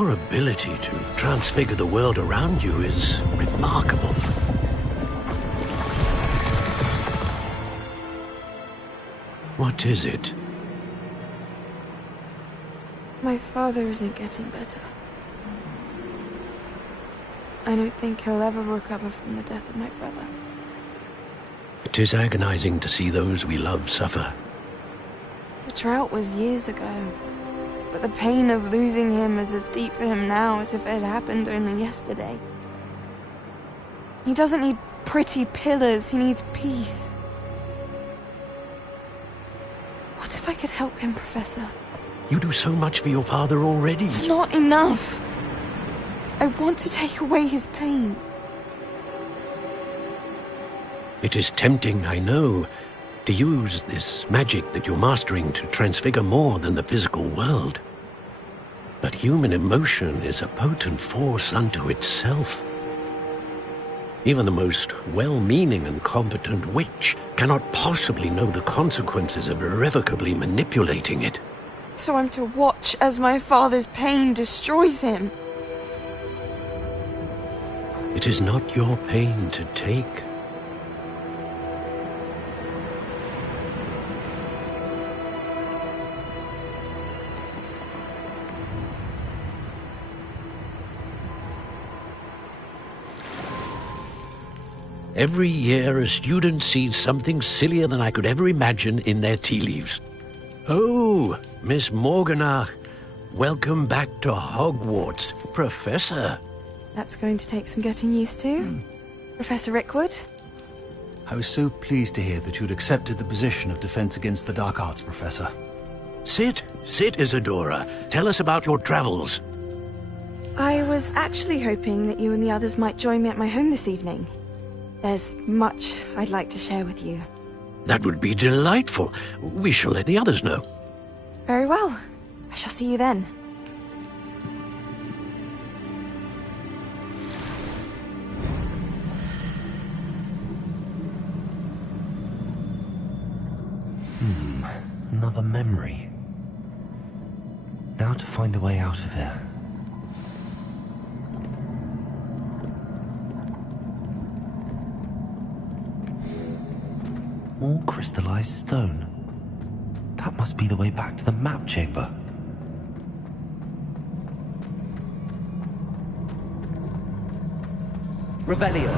Your ability to transfigure the world around you is remarkable. What is it? My father isn't getting better. I don't think he'll ever recover from the death of my brother. It is agonizing to see those we love suffer. The drought was years ago, but the pain of losing him is as deep for him now as if it had happened only yesterday. He doesn't need pretty pillars, he needs peace. What if I could help him, Professor? You do so much for your father already. It's not enough. I want to take away his pain. It is tempting, I know, to use this magic that you're mastering to transfigure more than the physical world. But human emotion is a potent force unto itself. Even the most well-meaning and competent witch cannot possibly know the consequences of irrevocably manipulating it. So I'm to watch as my father's pain destroys him. It is not your pain to take. Every year, a student sees something sillier than I could ever imagine in their tea leaves. Oh, Miss Morganach, welcome back to Hogwarts, Professor. That's going to take some getting used to. Professor Rickwood? I was so pleased to hear that you'd accepted the position of Defense Against the Dark Arts, Professor. Sit, Isadora. Tell us about your travels. I was actually hoping that you and the others might join me at my home this evening. There's much I'd like to share with you. That would be delightful. We shall let the others know. Very well. I shall see you then. Another memory. Now to find a way out of here. More crystallized stone. That must be the way back to the map chamber. Revelio.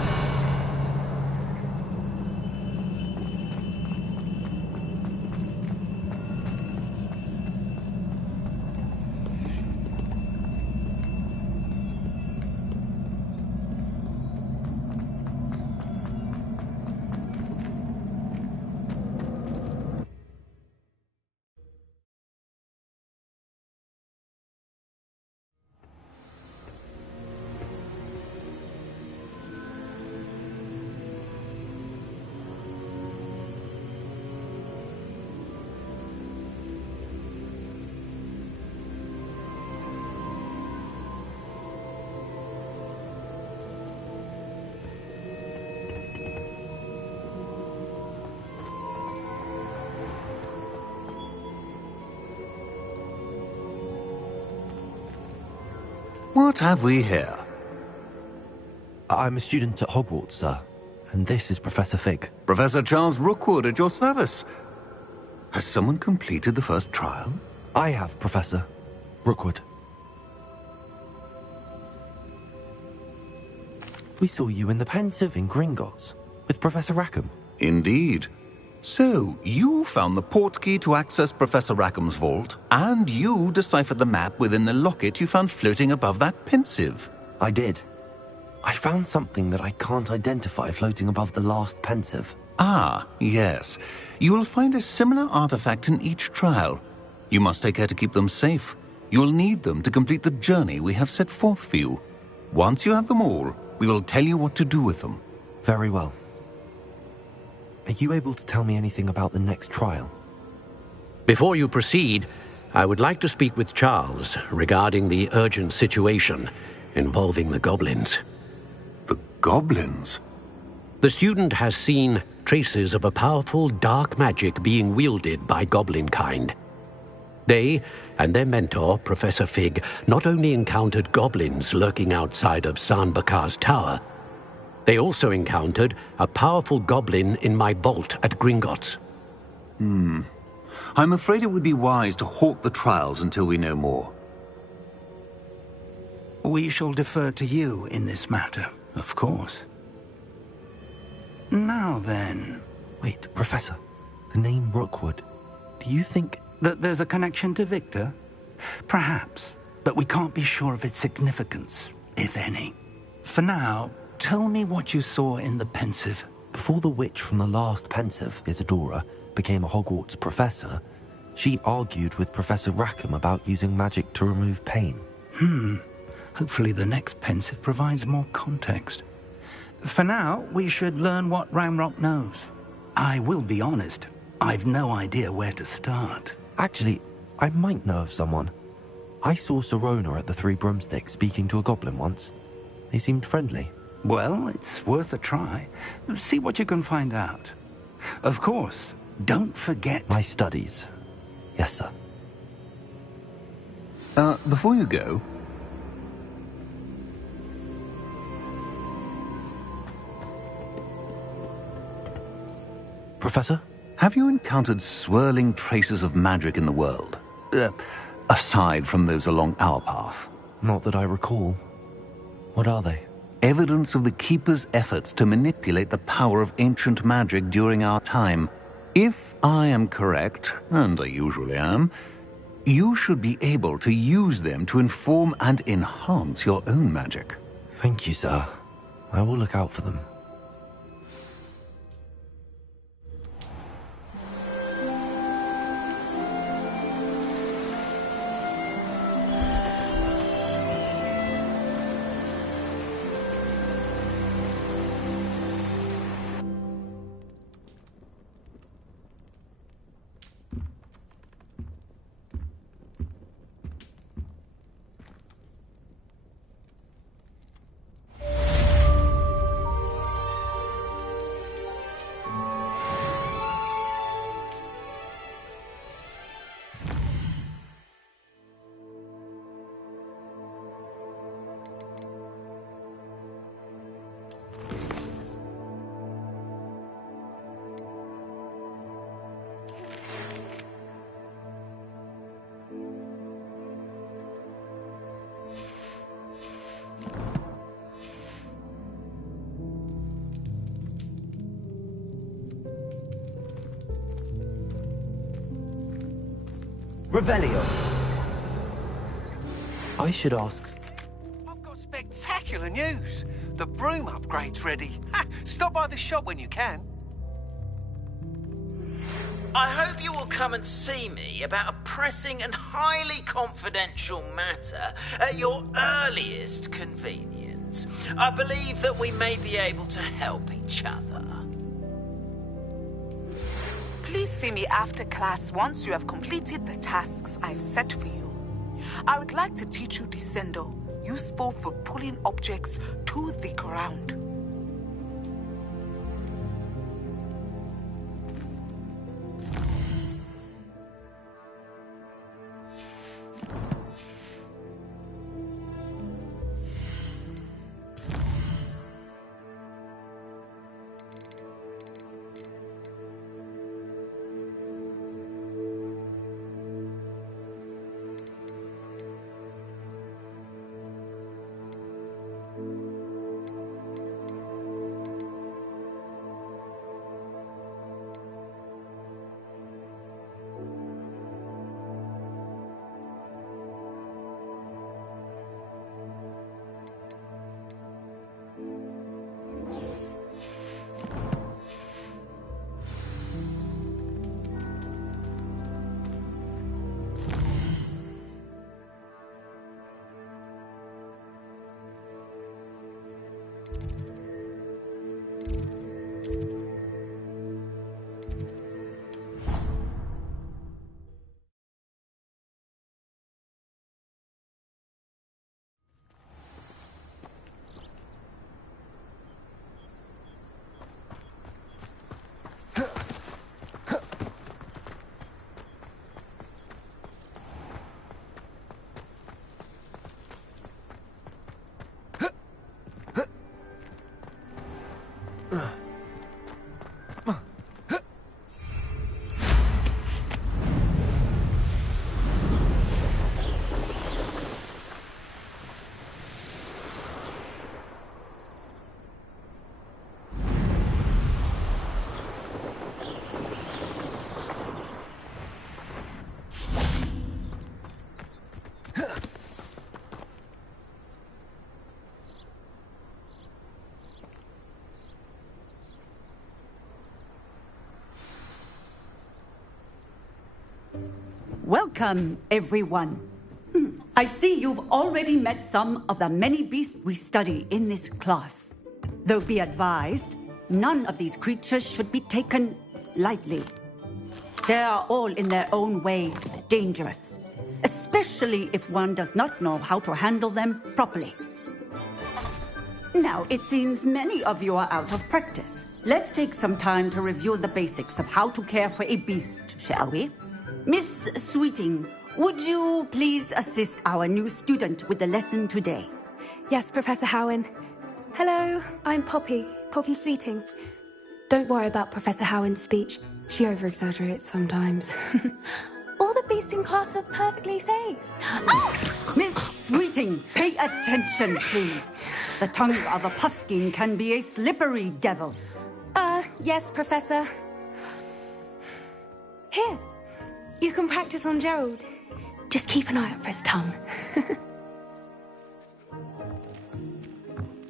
What have we here? I'm a student at Hogwarts, sir. And this is Professor Fig. Professor Charles Rookwood at your service. Has someone completed the first trial? I have, Professor Rookwood. We saw you in the Pensive in Gringotts with Professor Rackham. Indeed. So, you found the portkey to access Professor Rackham's vault, and you deciphered the map within the locket you found floating above that Pensive. I did. I found something that I can't identify floating above the last Pensive. Ah, yes. You will find a similar artifact in each trial. You must take care to keep them safe. You will need them to complete the journey we have set forth for you. Once you have them all, we will tell you what to do with them. Very well. Are you able to tell me anything about the next trial? Before you proceed, I would like to speak with Charles regarding the urgent situation involving the goblins. The goblins? The student has seen traces of a powerful dark magic being wielded by goblin kind. They and their mentor, Professor Fig, not only encountered goblins lurking outside of San Bakar's tower, they also encountered a powerful goblin in my vault at Gringotts. I'm afraid it would be wise to halt the trials until we know more. We shall defer to you in this matter, of course. Now then... Wait, Professor. The name Rookwood. Do you think... that there's a connection to Victor? Perhaps, but we can't be sure of its significance, if any. For now, tell me what you saw in the pensive. Before the witch from the last pensive, Isadora, became a Hogwarts professor, she argued with Professor Rackham about using magic to remove pain. Hopefully the next pensive provides more context. For now, we should learn what Ramrock knows. I will be honest, I've no idea where to start. Actually, I might know of someone. I saw Sirona at the Three Broomsticks speaking to a goblin once. They seemed friendly. Well, it's worth a try. See what you can find out. Of course, don't forget... My studies. Yes, sir. Before you go... Professor? Have you encountered swirling traces of magic in the world? Aside from those along our path? Not that I recall. What are they? Evidence of the Keeper's efforts to manipulate the power of ancient magic during our time. If I am correct, and I usually am, you should be able to use them to inform and enhance your own magic. Thank you, sir. I will look out for them. Revelio. I should ask... I've got spectacular news. The broom upgrade's ready. Ha! Stop by the shop when you can. I hope you will come and see me about a pressing and highly confidential matter at your earliest convenience. I believe that we may be able to help each other. Please see me after class once you have completed the tasks I've set for you. I would like to teach you Descendo, useful for pulling objects to the ground. Welcome, everyone. I see you've already met some of the many beasts we study in this class. Though be advised, none of these creatures should be taken lightly. They are all in their own way dangerous, especially if one does not know how to handle them properly. Now, it seems many of you are out of practice. Let's take some time to review the basics of how to care for a beast, shall we? Miss Sweeting, would you please assist our new student with the lesson today? Yes, Professor Howen. Hello, I'm Poppy Sweeting. Don't worry about Professor Howen's speech. She over-exaggerates sometimes. All the beasts in class are perfectly safe. Oh! Miss Sweeting, pay attention, please. The tongue of a puffskein can be a slippery devil. Yes, Professor. Here, you can practice on Gerald. Just keep an eye out for his tongue.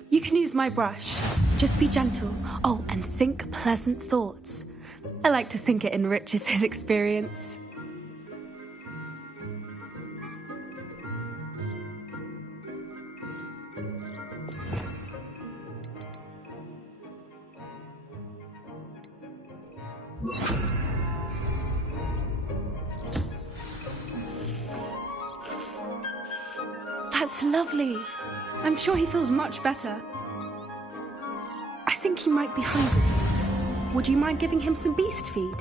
You can use my brush. Just be gentle. Oh, and think pleasant thoughts. I like to think it enriches his experience. That's lovely. I'm sure he feels much better. I think he might be hungry. Would you mind giving him some beast feed?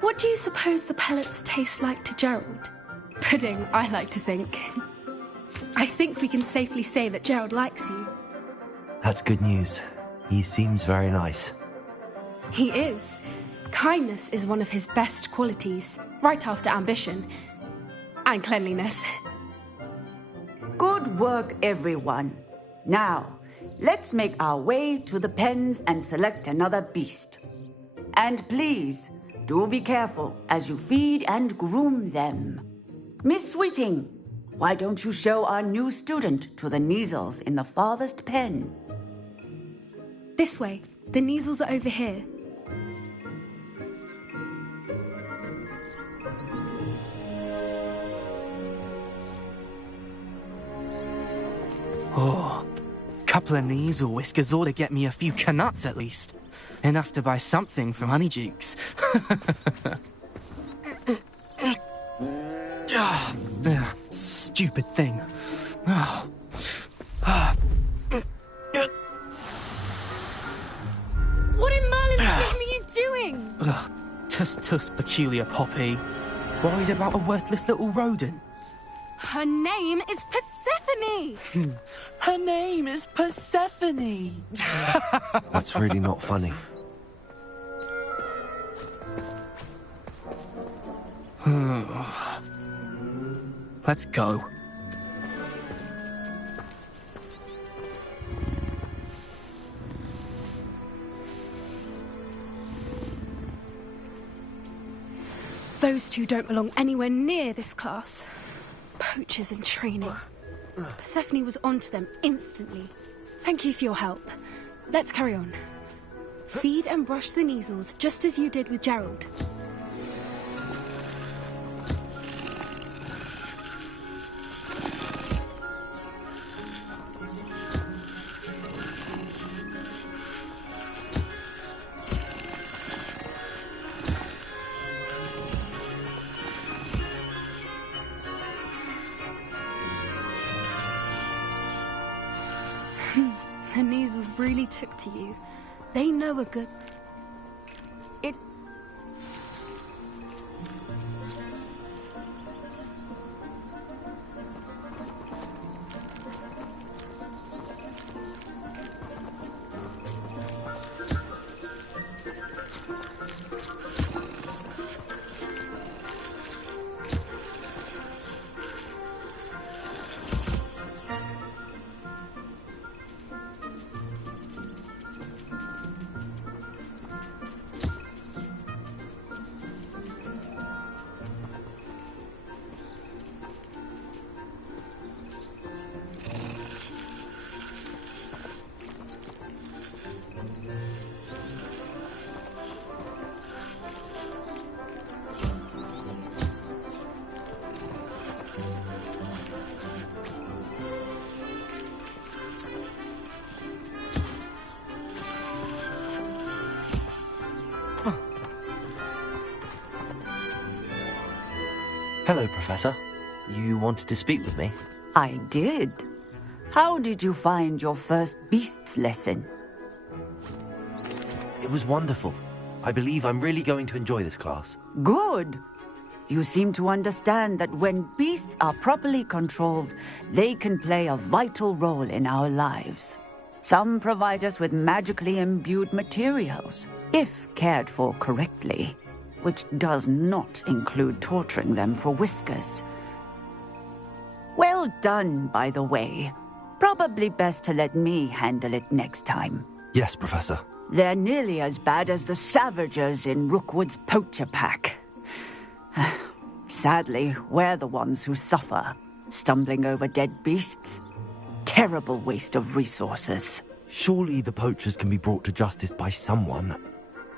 What do you suppose the pellets taste like to Gerald? Pudding, I like to think. I think we can safely say that Gerald likes you. That's good news. He seems very nice. He is. Kindness is one of his best qualities, right after ambition. And cleanliness. Good work, everyone. Now, let's make our way to the pens and select another beast. And please, do be careful as you feed and groom them. Miss Sweeting, why don't you show our new student to the Neasels in the farthest pen? This way. The Neasels are over here. Oh, couple of Neasel whiskers ought to get me a few canuts at least. Enough to buy something from Honeydukes. Stupid thing. What in Merlin's name are you doing? Tuss, peculiar Poppy. Worried about a worthless little rodent? Her name is Persephone! Her name is Persephone! That's really not funny. Let's go. Those two don't belong anywhere near this class. Poachers in training. Persephone was onto them instantly. Thank you for your help. Let's carry on. Feed and brush the Neasels just as you did with Gerald. The Neasels really took to you. They know a good... Hello, Professor. You wanted to speak with me? I did. How did you find your first beasts lesson? It was wonderful. I believe I'm really going to enjoy this class. Good. You seem to understand that when beasts are properly controlled, they can play a vital role in our lives. Some provide us with magically imbued materials, if cared for correctly, which does not include torturing them for whiskers. Well done, by the way. Probably best to let me handle it next time. Yes, Professor. They're nearly as bad as the Savagers in Rookwood's poacher pack. Sadly, we're the ones who suffer, stumbling over dead beasts. Terrible waste of resources. Surely the poachers can be brought to justice by someone.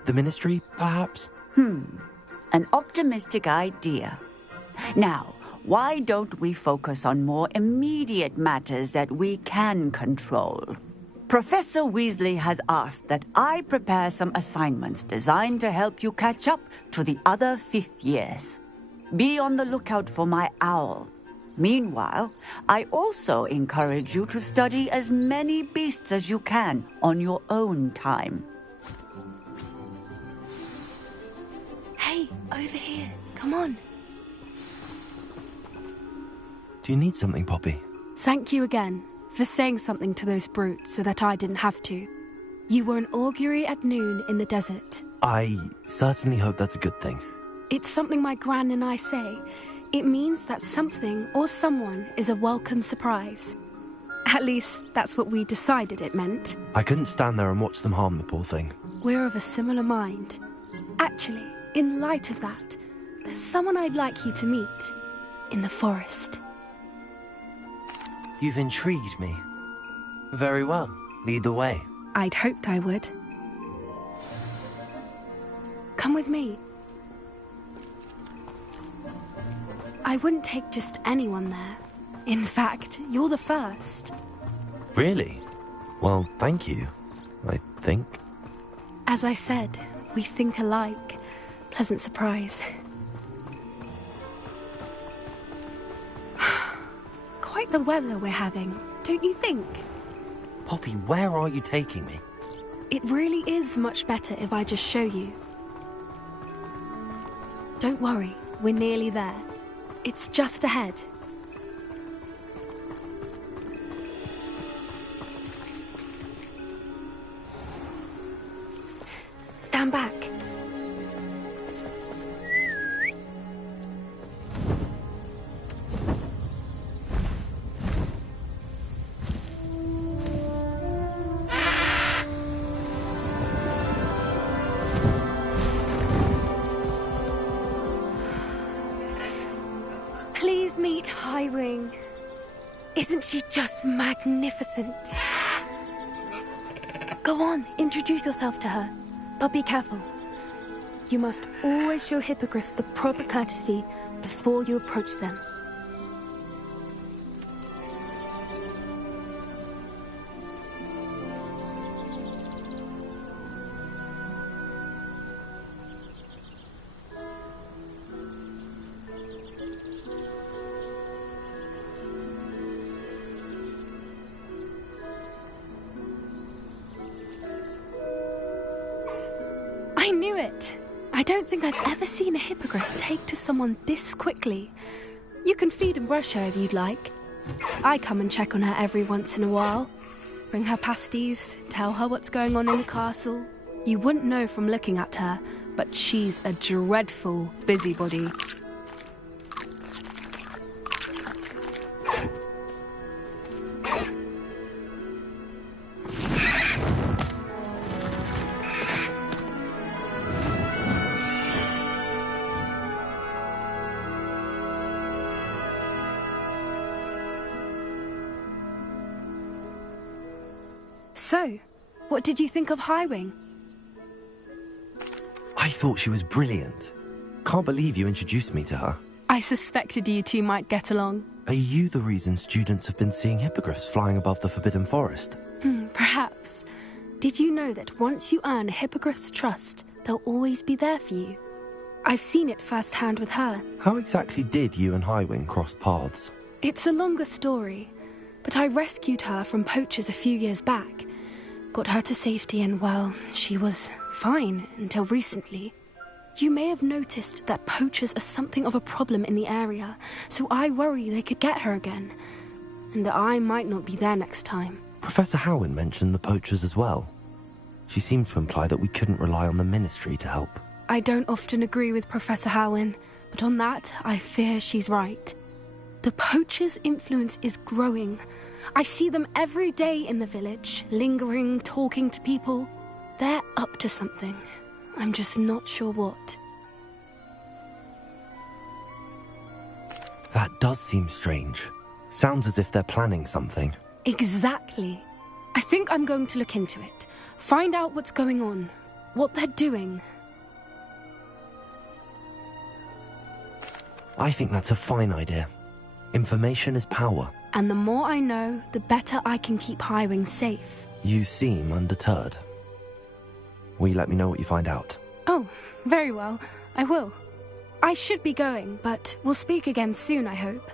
The Ministry, perhaps? An optimistic idea. Now, why don't we focus on more immediate matters that we can control? Professor Weasley has asked that I prepare some assignments designed to help you catch up to the other fifth years. Be on the lookout for my owl. Meanwhile, I also encourage you to study as many beasts as you can on your own time. Hey, over here. Come on. Do you need something, Poppy? Thank you again for saying something to those brutes so that I didn't have to. You were an augury at noon in the desert. I certainly hope that's a good thing. It's something my gran and I say. It means that something or someone is a welcome surprise. At least, that's what we decided it meant. I couldn't stand there and watch them harm the poor thing. We're of a similar mind. Actually, in light of that, there's someone I'd like you to meet in the forest. You've intrigued me. Very well. Lead the way. I'd hoped I would. Come with me. I wouldn't take just anyone there. In fact, you're the first. Really? Well, thank you, I think. As I said, we think alike. Pleasant surprise. Quite the weather we're having, don't you think? Poppy, where are you taking me? It really is much better if I just show you. Don't worry, we're nearly there. It's just ahead. Stand back. Please meet Highwing. Isn't she just magnificent? Go on, introduce yourself to her. But be careful. You must always show hippogriffs the proper courtesy before you approach them. I knew it! I don't think I've ever seen a hippogriff take to someone this quickly. You can feed and brush her if you'd like. I come and check on her every once in a while. Bring her pasties, tell her what's going on in the castle. You wouldn't know from looking at her, but she's a dreadful busybody. So, what did you think of Highwing? I thought she was brilliant. Can't believe you introduced me to her. I suspected you two might get along. Are you the reason students have been seeing hippogriffs flying above the Forbidden Forest? Perhaps. Did you know that once you earn a hippogriff's trust, they'll always be there for you? I've seen it firsthand with her. How exactly did you and Highwing cross paths? It's a longer story, but I rescued her from poachers a few years back. Got her to safety and, well, she was fine until recently. You may have noticed that poachers are something of a problem in the area, so I worry they could get her again. And I might not be there next time. Professor Howin mentioned the poachers as well. She seemed to imply that we couldn't rely on the Ministry to help. I don't often agree with Professor Howin, but on that, I fear she's right. The poachers' influence is growing. I see them every day in the village, lingering, talking to people. They're up to something. I'm just not sure what. That does seem strange. Sounds as if they're planning something. Exactly. I think I'm going to look into it. Find out what's going on, what they're doing. I think that's a fine idea. Information is power. And the more I know, the better I can keep Highwing safe. You seem undeterred. Will you let me know what you find out? Oh, very well. I will. I should be going, but we'll speak again soon, I hope.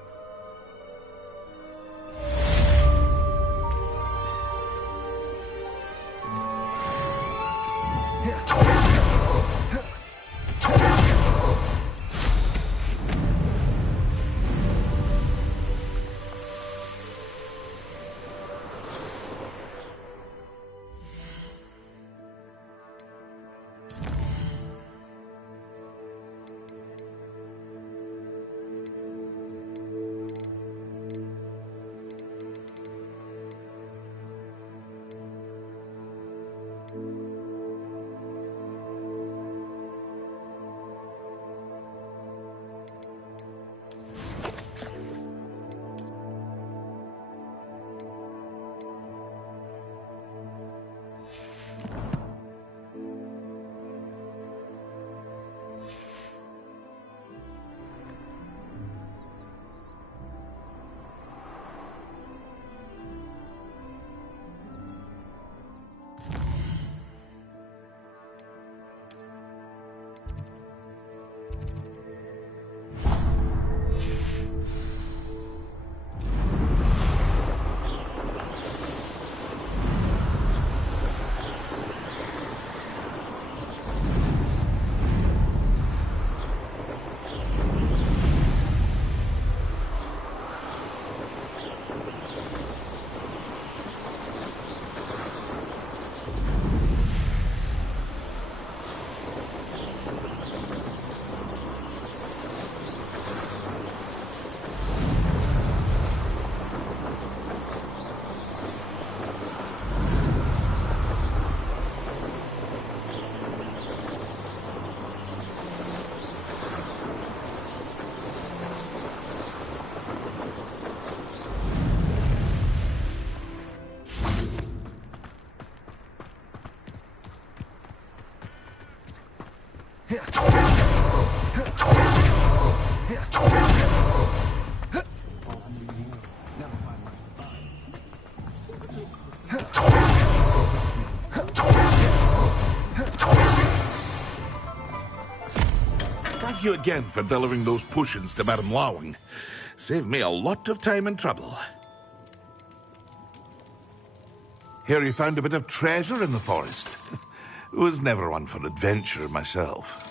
Thank you again for delivering those potions to Madame Lawing. Saved me a lot of time and trouble. Hear you found a bit of treasure in the forest. Was never one for adventure myself.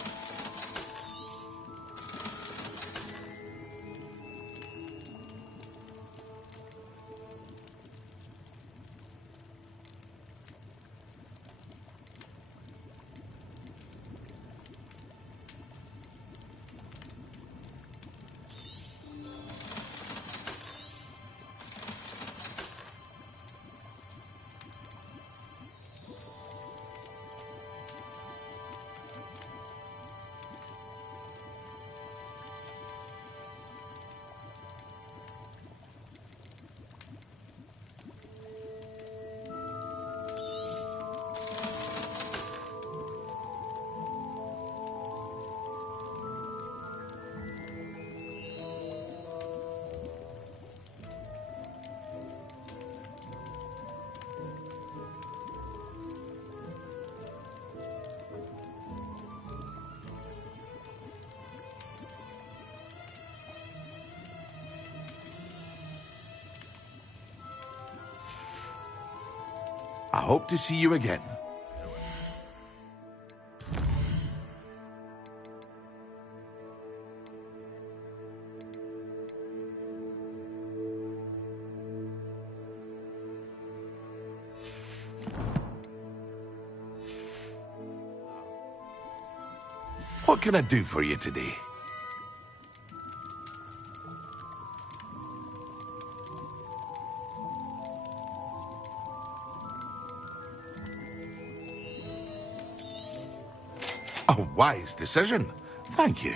hope to see you again. What can I do for you today? A wise decision. Thank you.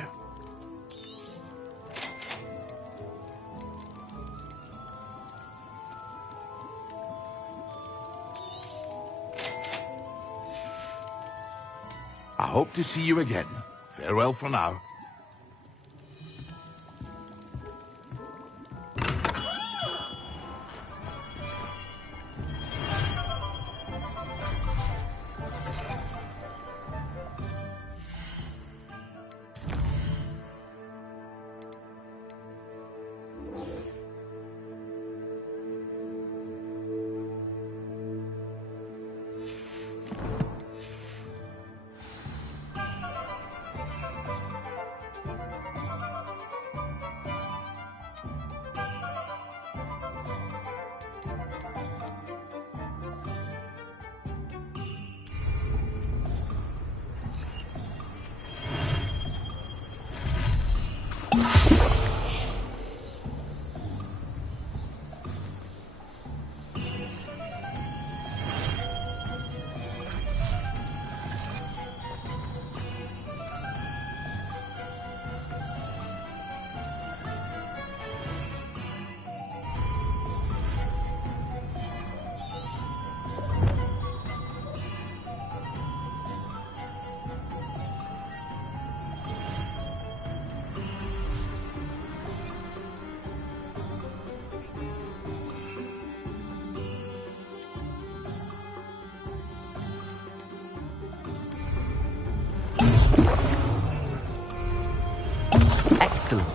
I hope to see you again. Farewell for now. Excellent.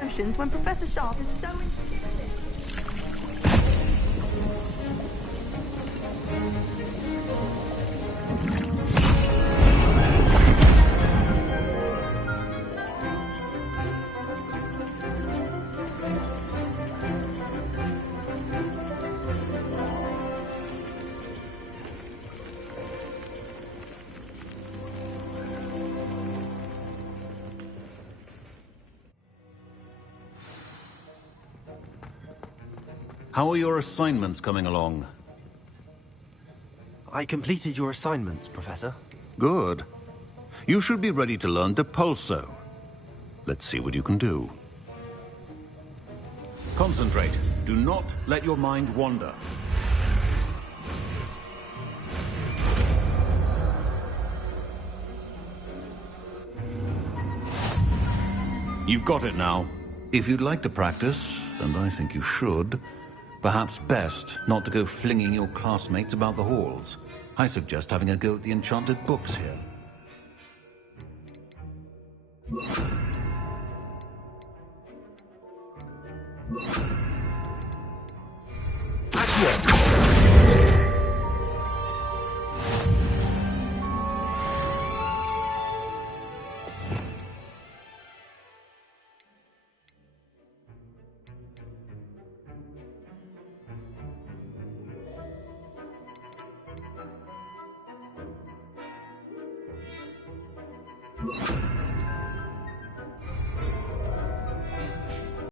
Potions when Professor Sharp is so intimidating. How are your assignments coming along? I completed your assignments, Professor. Good. You should be ready to learn Depulso. Let's see what you can do. Concentrate. Do not let your mind wander. You've got it now. If you'd like to practice, and I think you should, perhaps best not to go flinging your classmates about the halls. I suggest having a go at the enchanted books here. At work.